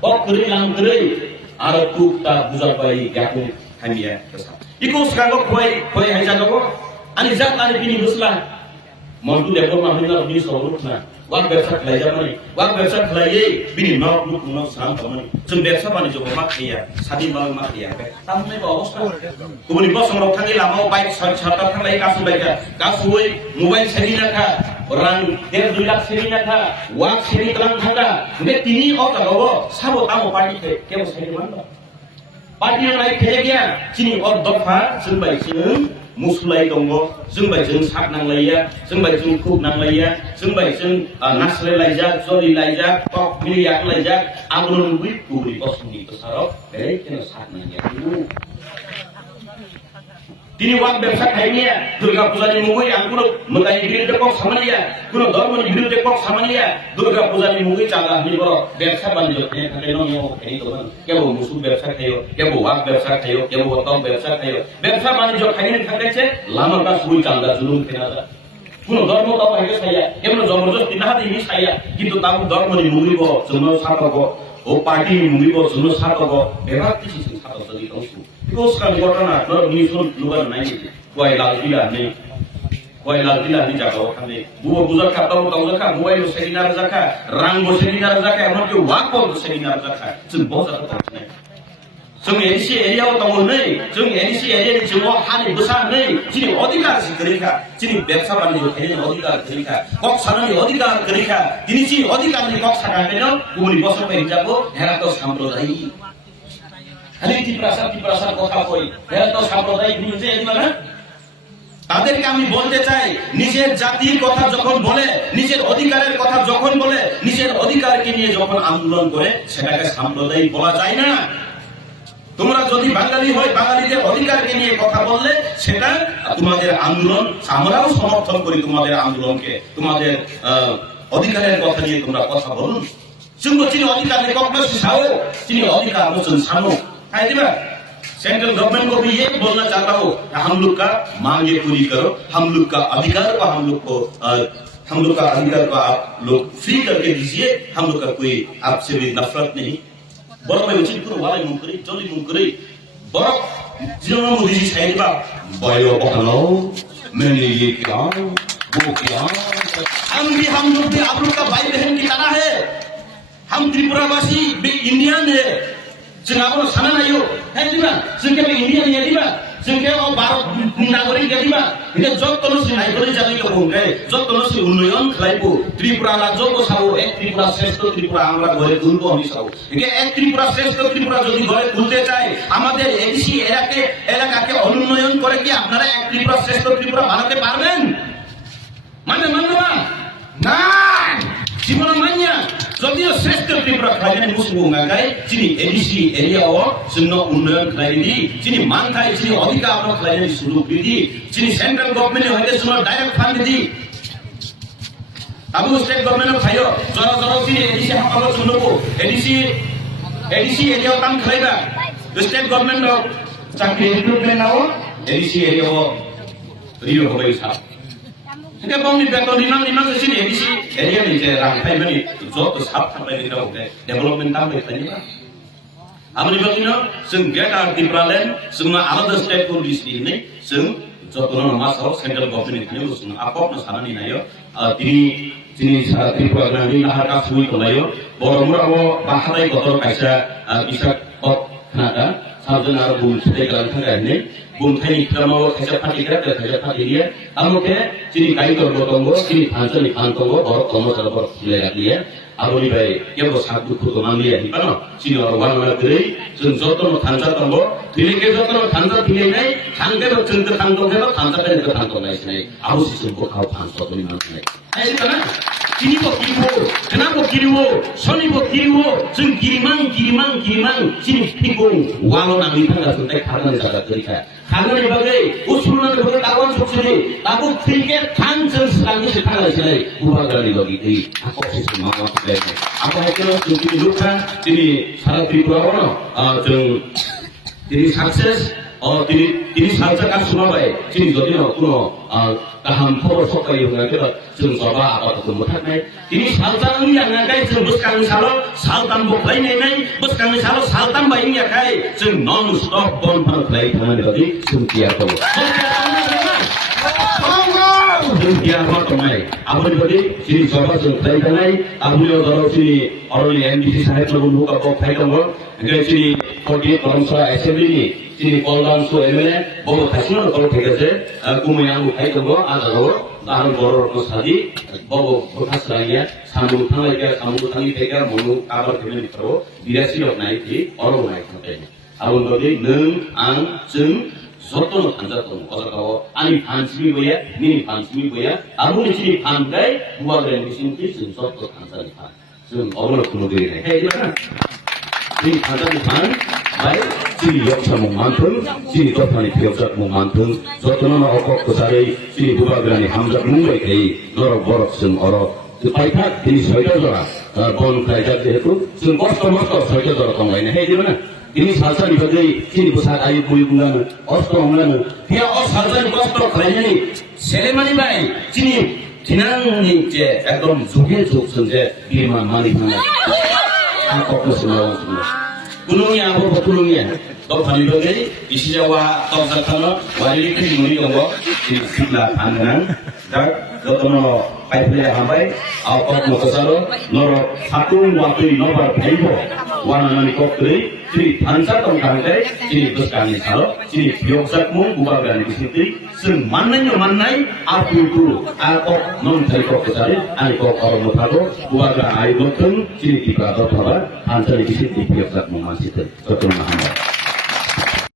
keri lang keri aro tuk ta buzabai gaku hamia kesa iko sekarang koi hai jago ani zat ani bini muslah montu deko mahina bini sorutna wak bersak laja mani wak bersak laye bini nok nuk nok sam kamani jeng bersak mani jogo mak dia sadi mal mak dia tamne bos kumuni bos ngorok tangi lamau baik sarta tang lai kasu baik kasui mobile sedina ka orang der 2 lakh sedina ka wak sedi telang thanga nge tini o tago sabo tamo party ke kebo sedi manda party yang lain kaya gya sini or dokha jeng baik jeng musulai donggo jeng bai jeng sak nang laia jeng bai jeng kuk nang laia jeng bai jeng nasle laija zoli laija tok miliak laija amun wi puri kosmi besarok dari kena sak nang ya tini wak ব্যবসা খাইনিয়া দুর্গা পূজা ni mugui angkuno mengai biru depok samania kuno dormo ni biru depok samania durga puja ni mugui caga ni boro ব্যবসা banjo ne kate no yo ei to ban kebo musul ব্যবসা khayo kebo wak ব্যবসা khayo kebo tong ব্যবসা khayo ব্যবসা banjo khaini thakece lama ka sui canda julum kenada kuno dormo to hage saya kebo জবরদস্তি না হাতে নি saya কিন্তু তাও dormo ni mugui bo jono satago o party ni mugui bo jono satago bebat kisi satago tadi tongsu iko sekarang घटना no ni sun lugar nai koi lal dila ni jago kami buo buzar ka tahu tahu zakha mobile seminar zakha rang bo seminar zakha emon ke wak bo seminar zakha jeng bo zakha tak jeng NC area o tahu nei jeng NC area ni jeng hani besar nei jini अधिकार si kerika jini ব্যবসা বাণিজ্য ini अधिकार kerika kok sana ni अधिकार kerika ini si अधिकार ni kok sana beno kumuni boso pe jago hera to samprodai hari tiprasar কথা কই এরা তো সাম্প্রদায়িক নিউজে এদিকে তাদেরকে আমি বলতে চাই নিজের জাতির কথা যখন বলে নিজের অধিকারের কথা যখন বলে নিজের অধিকারকে নিয়ে যখন আন্দোলন করে সেটাকে সাম্প্রদায়িক বলা যায় না তোমরা যদি বাঙালি হয় বাঙালিদের অধিকারকে নিয়ে কথা বললে সেটা তোমাদের আন্দোলন আমরাও সমর্থন করি তোমাদের আন্দোলনকে তোমাদের অধিকারের কথা নিয়ে তোমরা কথা বলুন जोंबो चिनि अधिकार ने कॉन्ग्रेस साओ चिनि अधिकार मोचन सानो आइदिबा सेंट्रल गवर्नमेंट को भी ये बोलना चाहता हूं हम लोग का मांगे पूरी करो हम लोग का अधिकार को हम लोग का अधिकार को आप लोग फ्री करके दीजिए हम लोग का कोई आपसे भी नफरत नहीं बड़ा भाई उचित करो वाला मुकरी जल्दी मुकरी बड़ा जिन्होंने मोदी जी साइड बा बायो बहनो मैंने ये किया वो किया हम लोग भी आप लोग का भाई बहन की तरह है हम त्रिपुरावासी भी इंडियन है जों आपनो साना नायो है दिबा जों के इंडियन है दिबा जों के भारत नागरिक है दिबा इने जत्तनो से नाइबरी जाति को बुंगे जत्तनो से उन्नयन खलाइबो त्रिपुरा राज्य को साओ एक त्रिपुरा श्रेष्ठ त्रिपुरा আমরা ঘরে তুলবো আমি সাও একে এক ত্রিপুরা শ্রেষ্ঠ ত্রিপুরা যদি ঘরে তুলতে চাই আমাদের এডিসি এলাকাকে অনুন্নয়ন করে কি আপনারা এক ত্রিপুরা শ্রেষ্ঠ ত্রিপুরা বানাতে পারবেন মানে মানবা না জীবন মানিয়া যদিও শ্রেষ্ঠ ত্রিপুরা খাইলেন মুসলিম গাই যিনি এডিসি এরিয়াও জন্য উন্নয়ন খাইলি যিনি মানথাই যিনি অধিকার আমরা খাইলেন সুযোগ দিদি যিনি সেন্ট্রাল গভর্নমেন্ট হইতে জন্য ডাইরেক্ট ফান্ড দিদি আবু স্টেট গভর্নমেন্ট খাইও জরা জরা যিনি এডিসি হামালো শুনবো এডিসি এরিয়াও কাম খাইবা স্টেট গভর্নমেন্ট চাকরি রিক্রুটমেন্ট নাও এডিসি এরিয়াও রিও হবাই সাহেব Kita bangun di beton limang ke sini di sini area ni jarang kai bani jauh tu sab sampai di dalam development tahu itu ni pak. Amri begini, seng kita di Pralen, semua ada state pun di sini, seng jauh tu nama masalah central government ni seng apa pun sana ni nayo, sini di Pralen ni nahar kasui kolayo, boromur awo bahasa kotor kaisa bisa kok nada, sahaja nara bul sedek dalam tengah ni. Bungkai kerama kaca pati kerja kaca pati dia, amoke ciri kain terbotongo, ciri pancan di pantongo, borok tomo terobor lerak dia, aboni bayi, ya bos satu kutu manglia, di mana, ciri orang mana beri, senjotono tanca tombo, pilih kejotono tanca pilih nai, tangga lo center tangtong kero, tanca pen ke tangtong nai sini, aku sih sembuh kau panto tu mana nai, ayo kan? Kiri bo kiriwo, kenapa kiriwo, soni bo kiriwo, jeng kirimang, ciri pikung, walau nangi tangga suntek karena jaga kerja. Kagak dibagai, usulan dibagai kawan sukses, tapi kriket tanjung sekali sekali, bukan dari lagi. Aku sih semua apa apa itu jadi luka, jadi salah Tripura, jadi sukses, তিনি 살짝간 수마바에 지금 저기는 그노 kaham khobor sokai yung kita jeng soba apa tu mutat nai ini saltan yang ngai jeng bus kang salo saltan bo play nai bus kang salo saltan ba ini kai jeng non stop bon pan play tangan di jeng kia to jeng kia ma to nai apa di sini soba jeng play tanai abu yo daro sini oroli MDC sahib lagu buka bo play tango ngai sini 48 Palangsa assembly sini Poldan su MLA bo thasna ko thekase kumuyang uthai tango agaro dahan boror ko sadi bo bothas laiya samu thangai ka samu thangi theka monu kabar thene pro dirasi ok nai ti oro nai thate abun dodi nung ang jeng jotono thanjaton ojako ani phansmi boya ni phansmi boya abun sini phangai buwa ren bisin ti jeng joto thanjani pha jeng obolo kuno diri nai he jana ni thanjani phan bai sini 역사 목만큼 sini tophani 역사 목만큼 저토는 어꼭 그사리 sini 부바그라니 함작 문거이 대이 너로 버럭 승 어로 그 파이탁 ini 설계더라 본 가이작 대고 승 거스터 설계더라 동거이네 해지면은 ini 살산이 버지 sini 부사 아이 부이군가는 어스터 없는 그냥 살산이 거스터 그래니 세레머니 바이 sini 지난이 이제 약간 조개 족선제 비만 많이 하는 한국 승나왔습니다 gunungnya apa gunungnya? Kau paling begini isi Jawa kau sakana wajib kini gunung di sebelah kanan dan jotono pipe hambai kau mukasaro noro satu waktu nomor pipe warna nani kau kiri sini pansa tong kantai sini terus kami saro sini bioksak mung buka gani disini semananya manai aku guru atau non dari kau kesari ani kau orang mutago buka gani air botol sini di belakang bawah pansa di sini bioksak mung masih terus jotono hambai